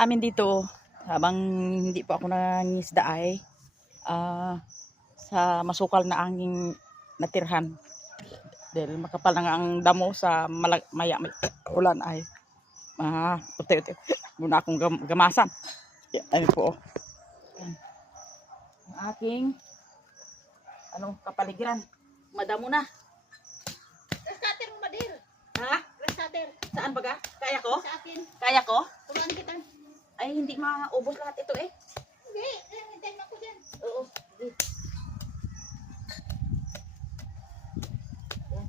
sa amin dito, habang hindi po ako nangingisda ay sa masukal na anging natirhan. Dahil makapal na nga ang damo sa maya may ulan ay puti-puti. Muna akong gamasan. Ayun po. Yan. Ang aking kapaligiran. Madamo na. Reskater mo, Madir. Ha? Reskater. Saan baga? Kaya ko? Sa akin. Kaya ko? Turuan kita. Ay, hindi maubos lahat ito eh. Hindi. Hintayin mo ako dyan. Oo. Sige. Yan.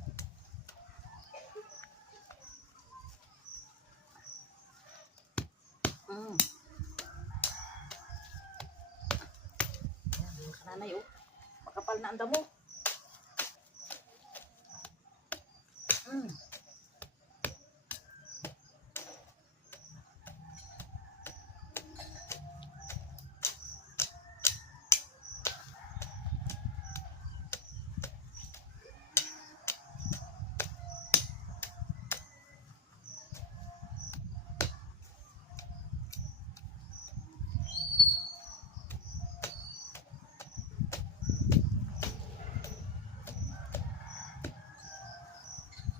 Yan, kananay oh. Makapal na ang damo.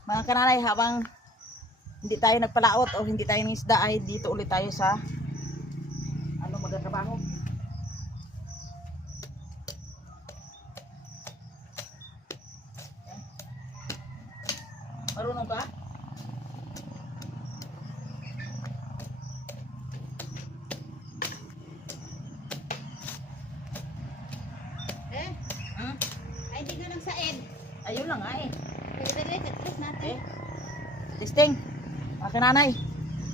Mga kananay, habang hindi tayo nagpalaot o hindi tayo nisda ay dito ulit tayo sa magtatrabaho. Marunong ka? Ay, di ka lang sa ed. Ayun lang nga eh. Dali, test natin. Testing. Mga kananay.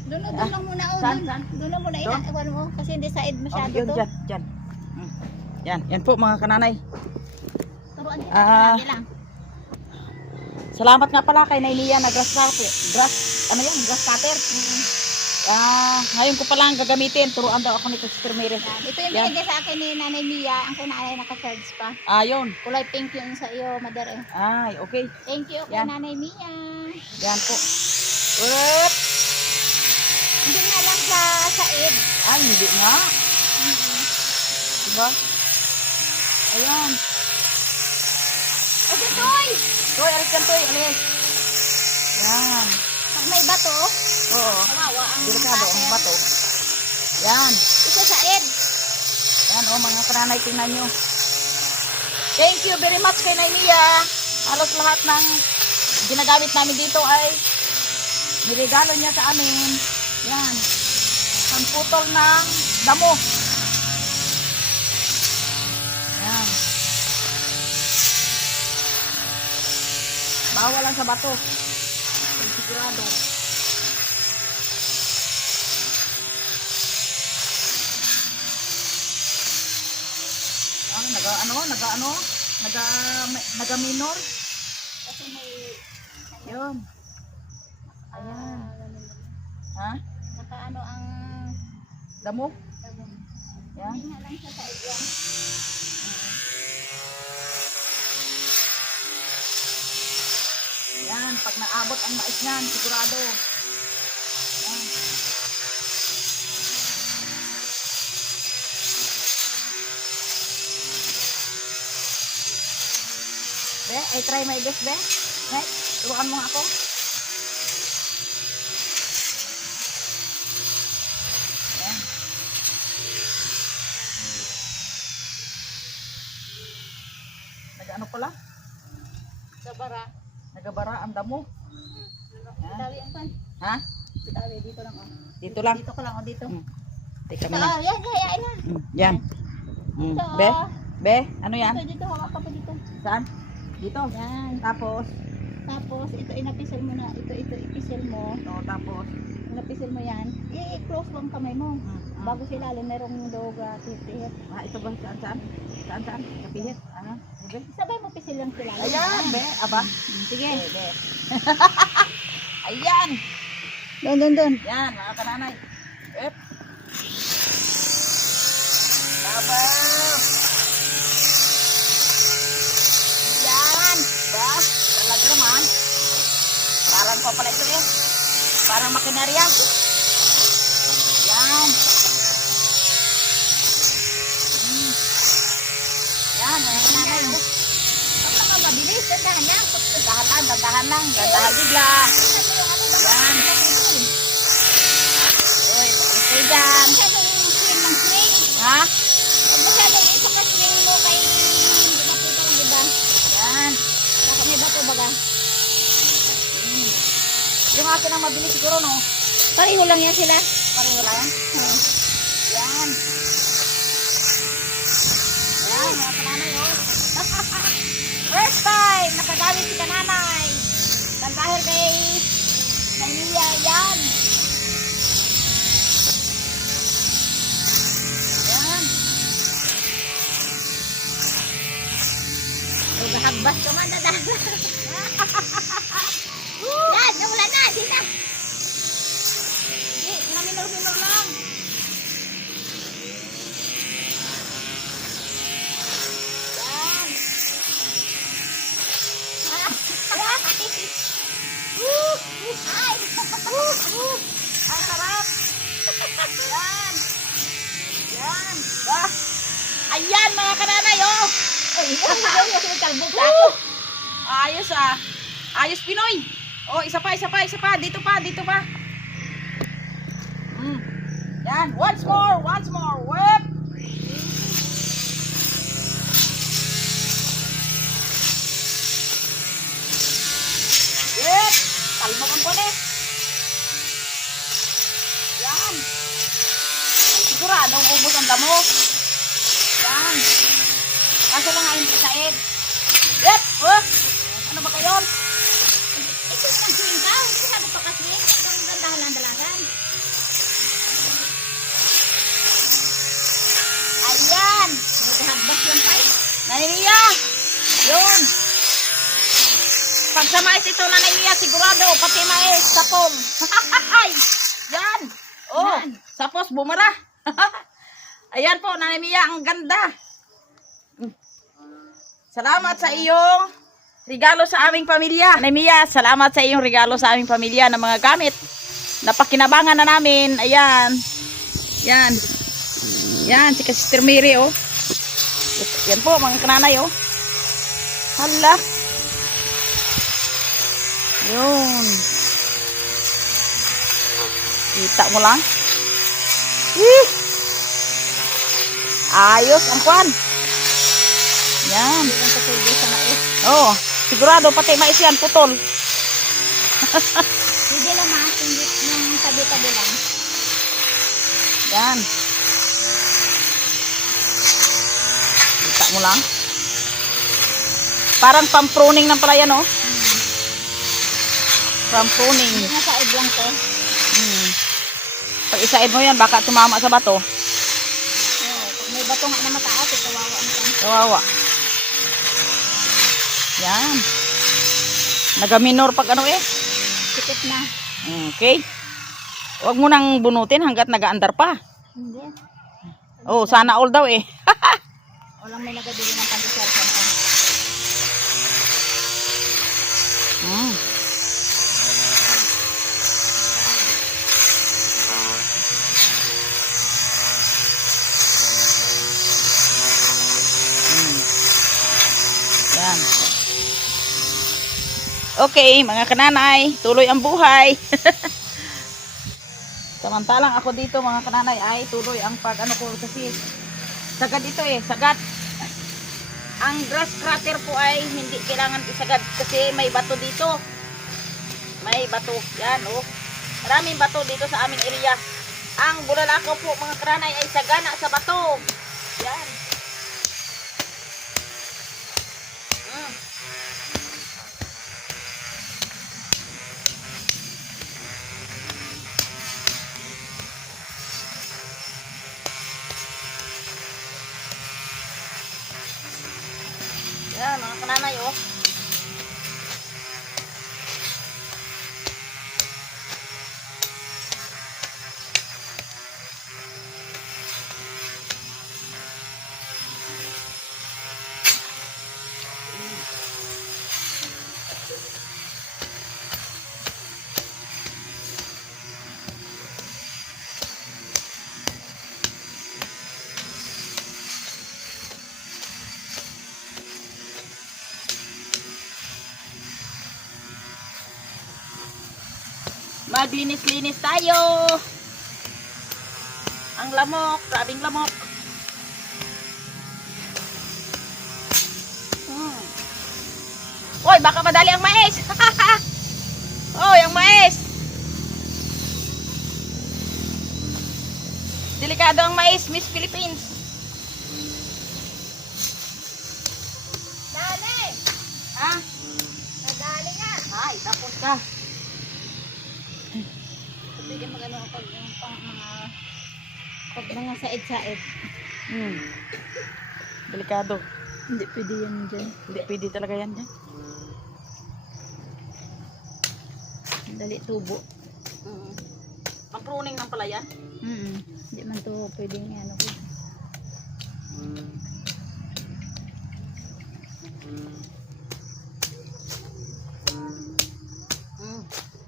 Doon lang muna. Saan? Doon lang muna. Iwan mo. Kasi hindi sa ed masyado Yun, to. dyan. Yan po mga kananay. Turuan kita. Marami lang. Salamat nga pala kay Nainiya na grass cutter. Ngayon ko palang gagamitin. Turuan daw ako nito si Permires. Ito yung binigay sa akin ni Nanay Mia. Ang kay Nanay naka-cards pa. Yun. Kulay pink yung sa iyo, Madir eh. Ay, okay. Thank you kay Yan. Nanay Mia. Yan po. Whoop! Hindi nga lang sa ed. Ay, hindi nga. Diba? Ayan. O si Toy! Toy, alis yan, Toy. Alis. Yan. Pag may bato, Oo. kawawa ang Delikado ang cutter. bato. Yan. Ito sa ed. Yan mga kananay, tingnan nyo. Thank you very much kay Nainiya. Halos lahat ng ginagamit namin dito ay niregalo niya sa amin. Yan. Pangputol ng damo. Yan. Bawal lang sa bato. Sigurado. Naga-minor. Kasi may Yun. Ayan. Ha? nakaano ang Damo? damo. Yan. Hindi nga lang siya sa ed yan. Yan. Pag naabot ang mais niyan, sigurado. Yan. Be, I try my best, be. Right? Turuan mo nga ako. Yan. Nag-ano pala? Sa bara. Nagabara ang damo. Dawi ang pan. Ha? Dawi dito lang oh. Dito lang. Dito ko lang oh dito. Teka Ito, na. yan. Yan. Ito, Be? Be? Ano yan? Dito, hawak ka pa dito. Saan? Dito. Yan. Tapos? Tapos, ito inapisal mo na. Ito ipisal mo. Tapos? Inapisal mo yan. I-close mo ang kamay mo. Bago sila, merong doga, titihit. Ito ba? Saan? Saan? Kapihit? Be? Sabay mo pisil lang sila. Ayan, be. Aba. Sige. Be. Ayan. Doon. Yan, mga kananay. Tabang. Yan. Ba? Talaga naman. Parang pa pala ito eh. Parang makinarya. Yan. Dahan-dahan yan. Dandahan lang. Dandahan bigla. Yan. Uy, okay dyan. Masyadong swing ng swing. Ha? Masyadong isa ka swing mo kay hindi makita lang, diba? Yan. Saka may bato baga. Yung akin ang mabilis siguro, no? Pareho lang yan sila. Pareho lang. Oo. Yan. Yan, mga kananay, oh. First time, nakagamit si kananay. Dahil kay Nania, yan. Yan. Naghahagbas ka man, dadahan. Yan, nawala na. Di na. Hindi, naminor-minor lang. Yan. Ay! Ang sarap. Yan. Yan. Bah. Ayan, mga kananay, oh. Ay, yung kalbog sa ako. Ayos, ah. Ayos, Pinoy. Oh, isa pa. Dito pa. Yan. Once more. Whip. Whip. Kalmakan po, ne. Yan. Siguradong ubos ang damo. Yan. Kaso lang nga hindi said. Whip. Oh. Ano ba kayo? Ito yung swing ka. Hindi ka sabi pa kasi. Ang gandahan lang dalagan. Ayan. Naghahagbas yan pa eh. Naiya. Yun. Pag sa mais ito na naiya, sigurado, pati mais, sapong. Yan. Oh, Yan. sapos, bumara. Ayan po, Nanay Mia, ang ganda. Salamat sa iyong regalo sa aming pamilya. Nanay Mia, salamat sa iyong regalo sa aming pamilya ng mga gamit. Napakinabangan na namin. Ayan. Yan. Yan, si Sister Mary, oh. Yan po, mga kananay, oh. Hala. Yun. Kita mo lang. Ayos ang kwan. Yan. Hindi lang patuloy sa mais. Oh, sigurado pati mais yan, putol. Hindi naman. Hindi yung tabi-tabi lang. Yan. Kita mo lang. Parang pang-pruning ng pala yan, oh. Pang-pruning. Hindi na sa lang to. Pag isaid mo yan, baka tumama sa bato. Oh, pag may bato nga na mataas, kawawa ang kan. Kawawa. Yan. Nagaminor pag ano eh. Sikit na. Okay. Huwag mo nang bunutin hanggat nagaandar pa. Hindi. Oh, sana all daw eh. Walang may nagbibigay ng pandesal sa mga. Mm. Yan. Okay, mga kananay, tuloy ang buhay. Samantalang ako dito, mga kananay, ay tuloy ang pag ano ko kasi sagad ito eh, sagad. Ang grass cutter po ay hindi kailangan isagad kasi may bato dito. May bato. Yan, oh. Maraming bato dito sa aming area. Ang bulalakaw po, mga kananay, ay sagana sa bato. Yan. Yan, mga kananay, oh. Maglinis-linis tayo. Ang lamok, grabing lamok. Oy, baka madali ang mais. Oy, ang mais. Delikado ang mais, Miss Philippines. Dali! Ha? Nadali nga! Ay, tapos ka. Pwede magano pag mga said-said. Delikado. Hindi pwede yan dyan. Hindi pwede talaga yan dyan. Dali tubo. Pang-pruning ng pala yan. Hindi man to pwedeng ano ko.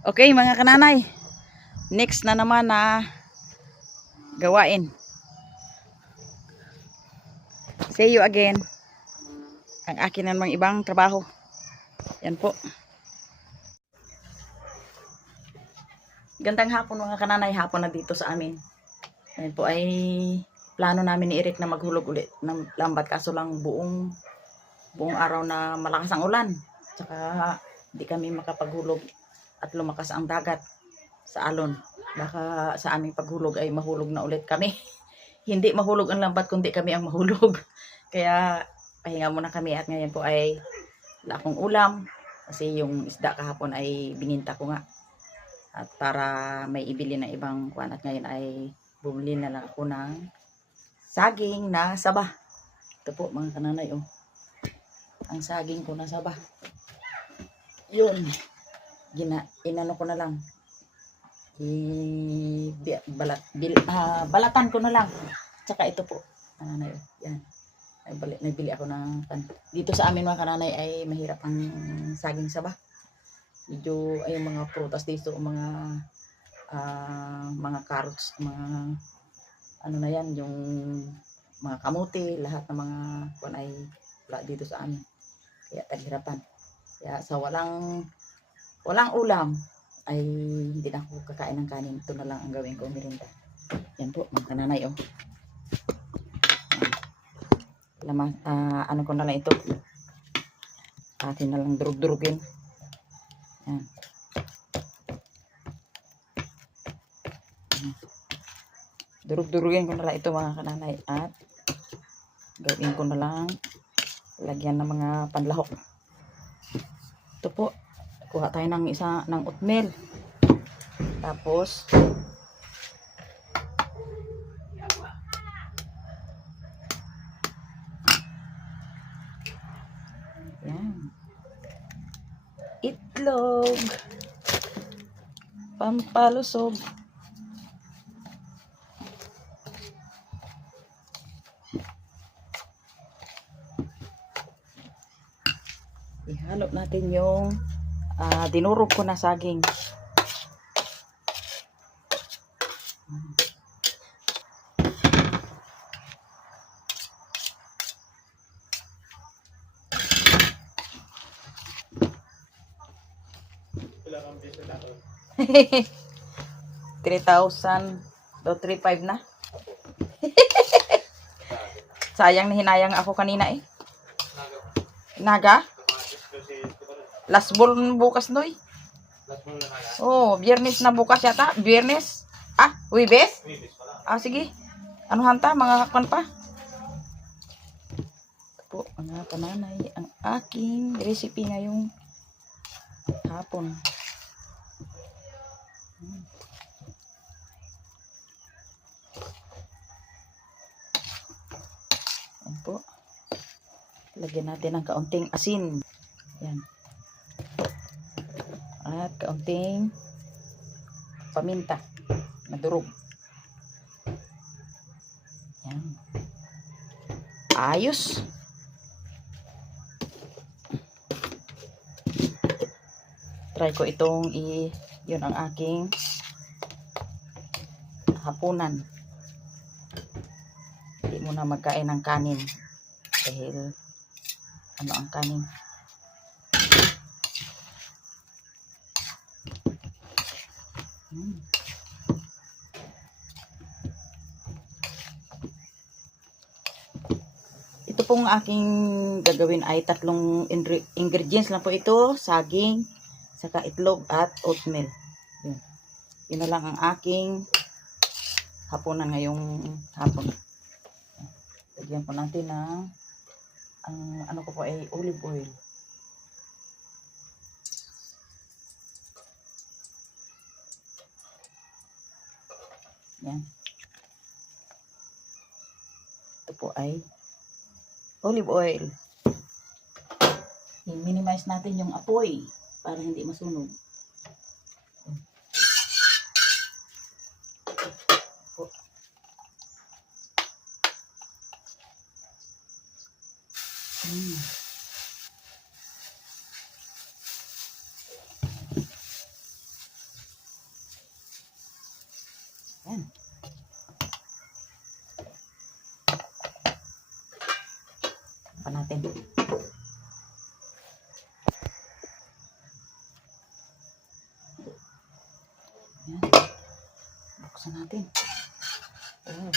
Okay mga kananay. Next na naman na gawain. See you again. Ang akin na namang ibang trabaho. Yan po. Gandang hapon mga kananay. Hapon na dito sa amin. Yan po ay plano namin ni Eric na maghulog ulit ng lambat. Kaso lang buong araw na malakas ang ulan. Tsaka di kami makapaghulog at lumakas ang dagat sa alon. Baka sa aming paghulog ay mahulog na ulit kami. Hindi mahulog ang lambat kundi kami ang mahulog. Kaya pahinga muna kami at ngayon po ay wala akong ulam. Kasi yung isda kahapon ay bininta ko nga. At para may ibili ng ibang kuwan at ngayon ay bumili na lang ako ng saging na saba. Ito po mga kananay oh. Ang saging ko na saba. Yun. Inano ko na lang. Balatan ko na lang. Tsaka ito po. Kananay oh. Yan. Nagbili ako ng dito sa amin mga kananay ay mahirap ang saging saba. Medyo ay mga prutas dito, mga carrots, mga ano na yan, yung mga kamuti, lahat ng mga kuwan ay wala dito sa amin. Kaya taghirapan. Kaya sa walang ulam ay hindi na ako kakain ng kanin. Ito na lang ang gawin ko, merienda. Yan po, mga kananay oh. Ano ko na lang ito. Atin na lang durug-durugin. Yan. Durug-durugin ko na lang ito mga kananay at gawin ko na lang lagyan ng mga panlahok. Ito po, kuha tayo ng isa ng oatmeal. Tapos yan. Itlog. Pampalusog. Ihalo natin yung dinurog ko na saging. Hehehe 3,000 do 3,500 na. Sayang na hinayang ako kanina eh. Naga? Last ball bukas noy. Oh, biyernes na bukas yata. Biyernes? Wibes? Sige. Ano hanta? Mga kan pa? Ito po, mga kananay. Ang aking recipe ngayong hapon. Yan po. Lagyan natin ng kaunting asin. Yan. At kaunting paminta na durog. Yan. Ayos. Try ko itong yun ang aking hapunan. Hindi muna magkain ng kanin dahil ano ang kanin. Hmm. Ito pong aking gagawin ay tatlong ingredients lang po ito. Saging, saka itlog at oatmeal. Yun. Yun na lang ang aking hapunan ngayong hapon. Lagyan po natin ng ang ano ko po ay olive oil. Yan. Ito po ay olive oil. I-minimize natin yung apoy para hindi masunog. Yan. Pa natin. Yan. Buksan natin. Oh.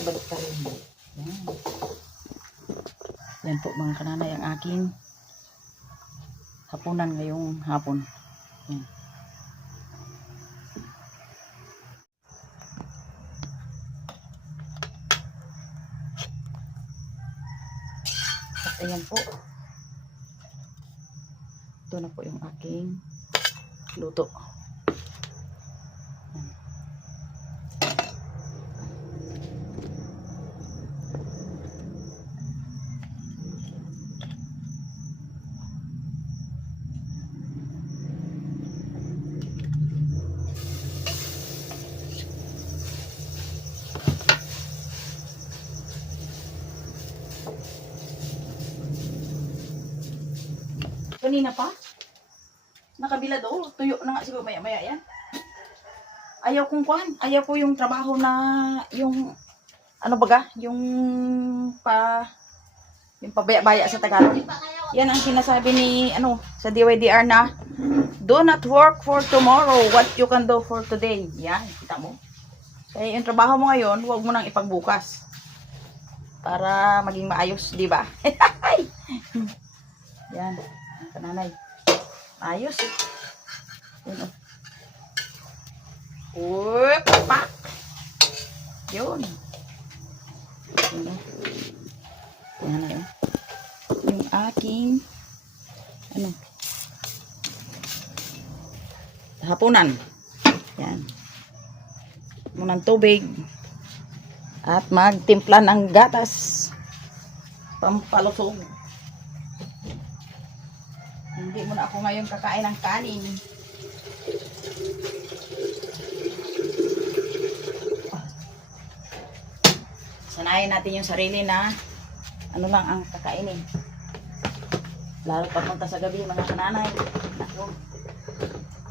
Balik ka rin. Yan. Yan po mga kananay ang aking hapunan ngayong hapon. Yan. At ayan po. Ito na po yung aking luto. Yan. Kanina pa? Nakabila do. Tuyo na nga siguro maya-maya yan. Ayaw kong kuhan. Ayaw ko yung trabaho na yung ano baga? Yung pabaya-baya sa Tagalog. Yan ang sinasabi ni ano sa DYDR na do not work for tomorrow what you can do for today. Yan, kita mo. Kaya yung trabaho mo ngayon, huwag mo nang ipagbukas. Para maging maayos, di ba? Yan, ang kananay. Ayos. Yun o. Uy, pak! Yun. Yun o. Yan na yun. Yung aking ano hapunan. Yan. Munang tubig. At magtimpla ng gatas. Pampalusog. Hindi mo na ako ngayon kakain ng kanin. Sanayin natin yung sarili na ano lang ang kakainin. Lalo papunta sa gabi mga kananay. Naku,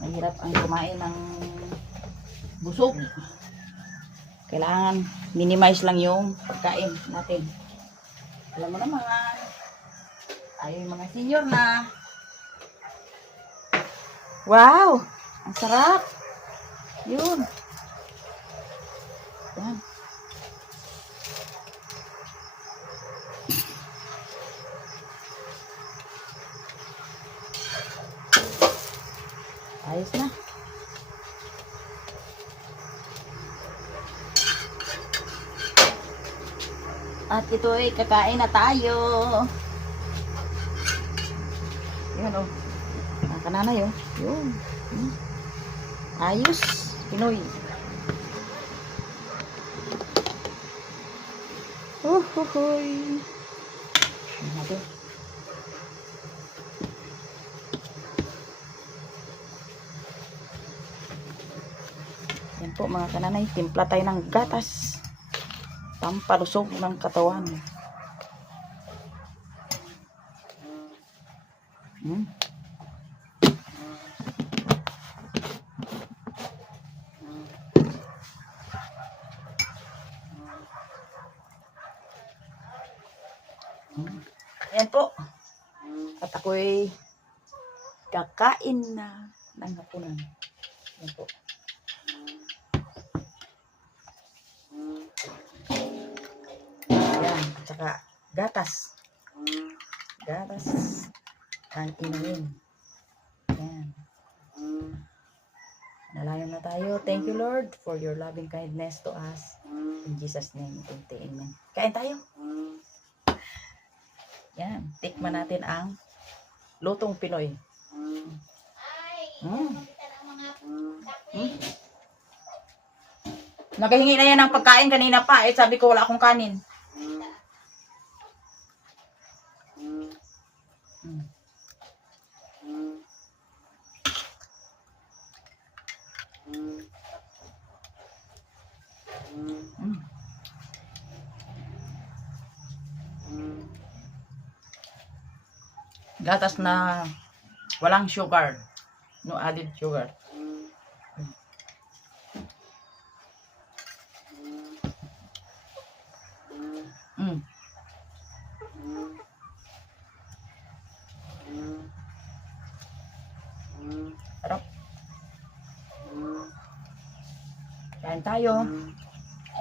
mahirap ang kumain ng busog. Kailangan minimize lang yung pagkain natin. Alam mo naman, tayo yung mga senior na. Wow! Ang sarap! Yun. Yan. Ayos na. At ito ay kakain na tayo. Yan o. Ang kananay o. Yun. Ayos. Pinoy. Uhuhuy. Ano natin? Yan po mga kananay. Timpla tayo ng gatas. Pampalusog ng katawan. Ayan po. At ako'y kakain na. ng hapunan. Yan po. Yan, at saka gatas. Gatas ang inumin. Yan. Nalayan na tayo. Thank you, Lord, for your loving kindness to us. In Jesus' name, amen. Kain tayo. Yan. Tikman natin ang lutong Pinoy. Mm. Naghahingi na yan ng pagkain kanina pa. Sabi ko wala akong kanin. Gatas na walang sugar. No added sugar. Sarap. Kain tayo.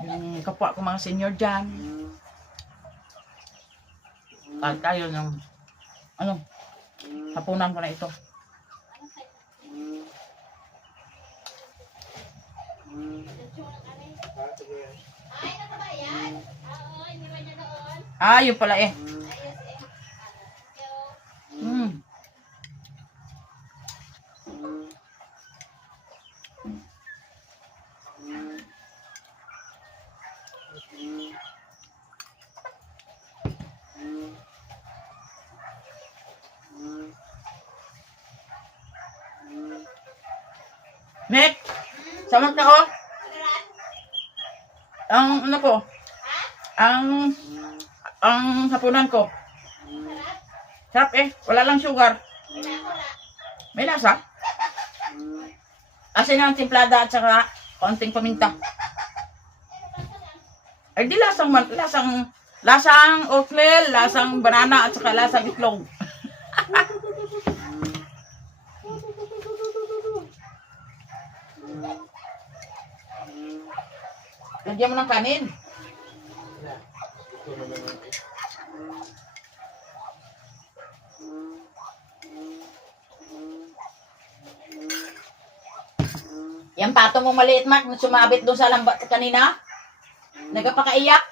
Yung kapwa ko mga senior dyan. Kain tayo ng hapunan ko na ito. Yun pala eh. Nek, sama ka oh. Ang ano ko? Ang hapunan ko. Sarap eh, wala lang sugar. May lasa? Asin ang timplada at saka konting paminta. Ay di lasang oatmeal, lasang banana at saka lasang itlog. Lagyan mo ng kanin. Yan pato mo maliit, Mark, na sumabit doon sa lambat kanina. Nagapakaiyak.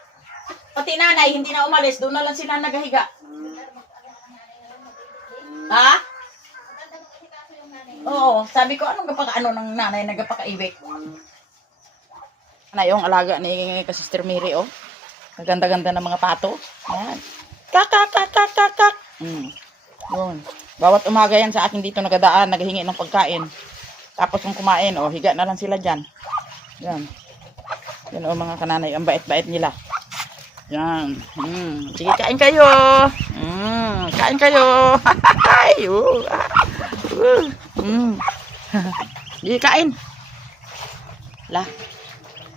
Pati nanay, hindi na umalis. Doon na lang sila nagahiga. Ha? Oo, sabi ko, anong gapaka-ano ng nanay nagapakaiwik? Na yung alaga ni Sister Mary, oh. Maganda-ganda ng mga pato. Yan. Kak. Yun. Bawat umaga yan sa akin dito nagadaan, naghihingi ng pagkain. Tapos kung kumain, oh, higa na lang sila dyan. Yan. Yan, oh, mga kananay. Ang bait-bait nila. Yan. Sige, kain kayo. Kain kayo. Sige, kain. Lah.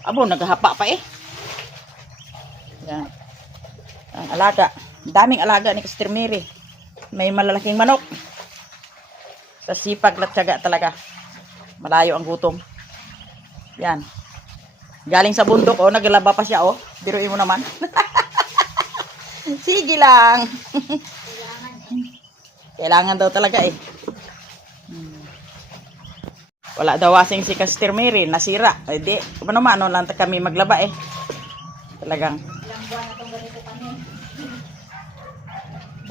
Abo, naghahapa pa eh. Yan. Ang alaga. Daming alaga ni Sister Mary. May malalaking manok. Sa sipag at tiyaga talaga. Malayo ang gutom. Yan. Galing sa bundok, oh. Naglaba pa siya, oh. Biruin mo naman. Sige lang. Kailangan daw talaga eh. Wala daw wasing si Sister Mary, nasira. Eh di, ano lang kami maglaba eh. Talagang.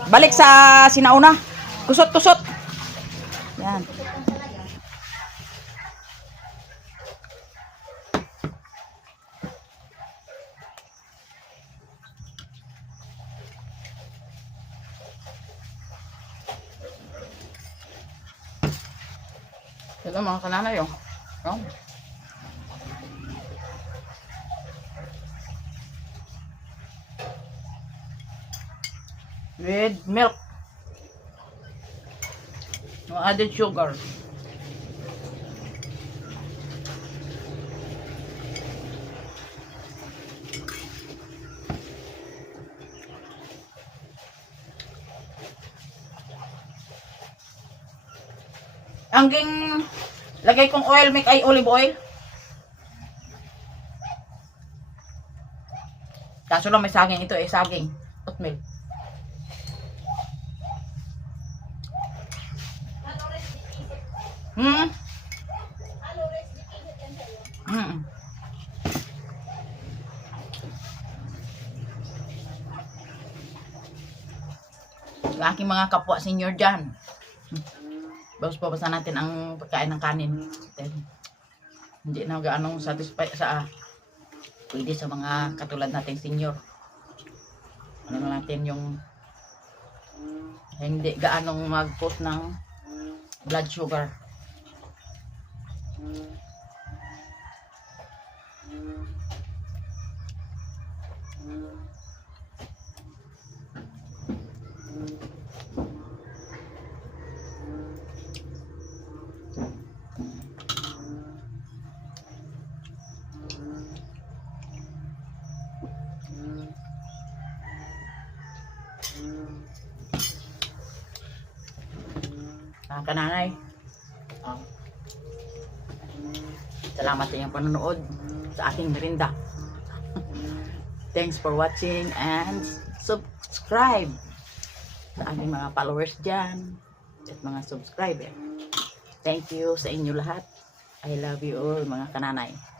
Balik sa sinauna. Kusot. Yan. Ito mga kananay, oh. Oh. With milk. No added sugar. Ang Lagay kong oil, make ay olive oil. Kaso lang may saging ito eh, saging. Oatmeal. Hmm? Hmm. Yung aking mga kapwa senior dyan. Bawas pa natin ang pagkain ng kanin. Then, hindi na gaanong satisfied sa pwede sa mga katulad nating senior. Ano na natin yung hindi gaanong mag-post ng blood sugar. Kananay. Salamat sa iyong panonood sa aking merinda. Thanks for watching and subscribe sa aking mga followers dyan at mga subscriber. Thank you sa inyo lahat. I love you all mga kananay.